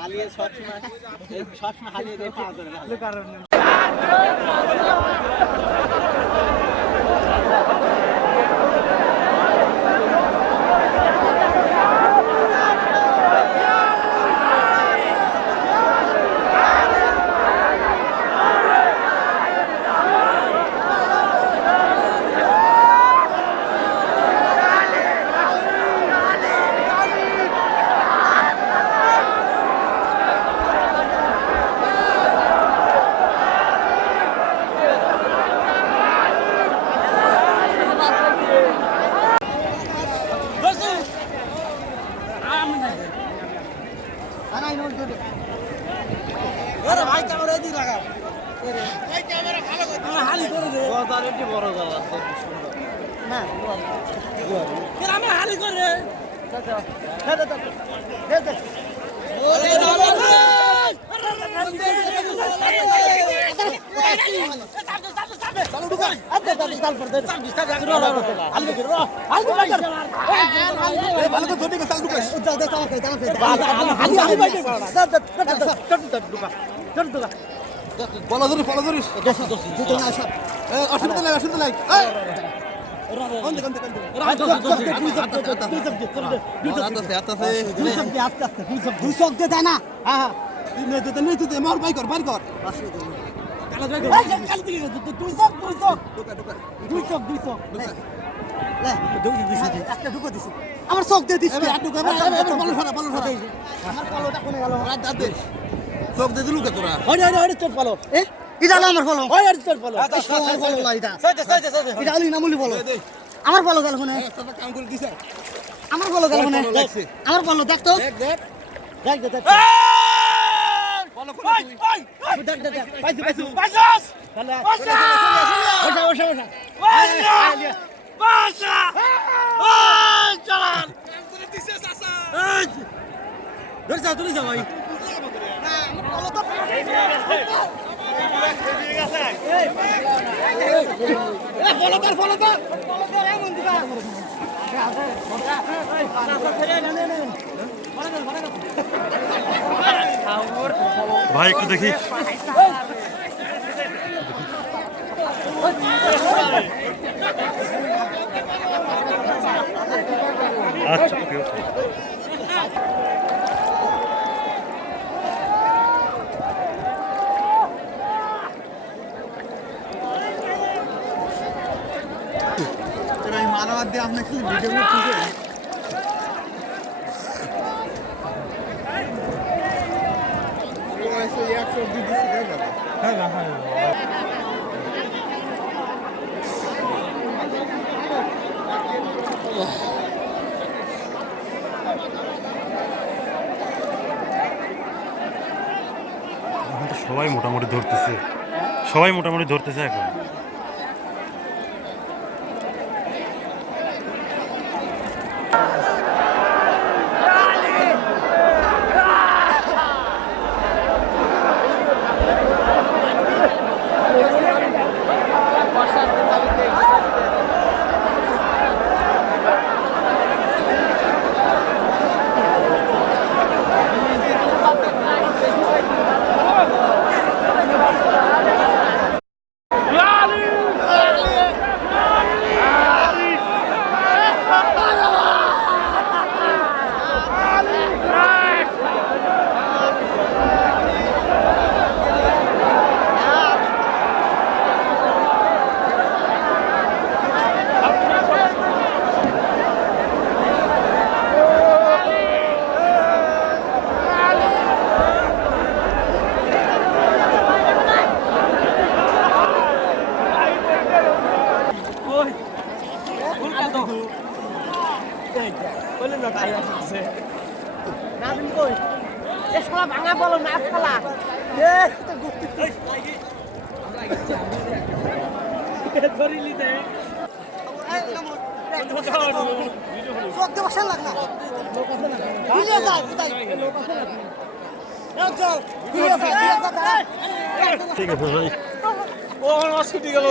হালিয়ে সবসময় হালিয়ে দিয়ে পাওয়া যাবে না কারণ আমার চোখ দিয়ে দিস চোখ দিয়ে দিলু কে তোরা চোখ পালো এটা আমার ফলো চোখ পালো এটা আলি নামুলি বলো আমার ফলো গেল ফোনে কাম করে দিছে আমার ফলো গেল ফোনে আমার ফলো দেখ তো দেখ ফলো করে তুই দেখ পাইছি পাইছস বসা বাসা ওই চালান কাম করে দিছে চাচা এই ধরে যা তুই যা ভাই না ফলো তো ফলো এমন দিবা ভাই একটু দেখি আচ্ছা ওকে ওকে মারাবাদ দিয়ে আপনি খালি ভিডিও করতে সবাই মোটামুটি ধরতেছে এখন ভাঙা বলো না খেলা ধরিলি চোখ দিয়ে বসার লাগ না খুলে যায় কোথায় চল খুলে যায় ঠিক আছে ভাই ও আমার মাছ ছুটি গেল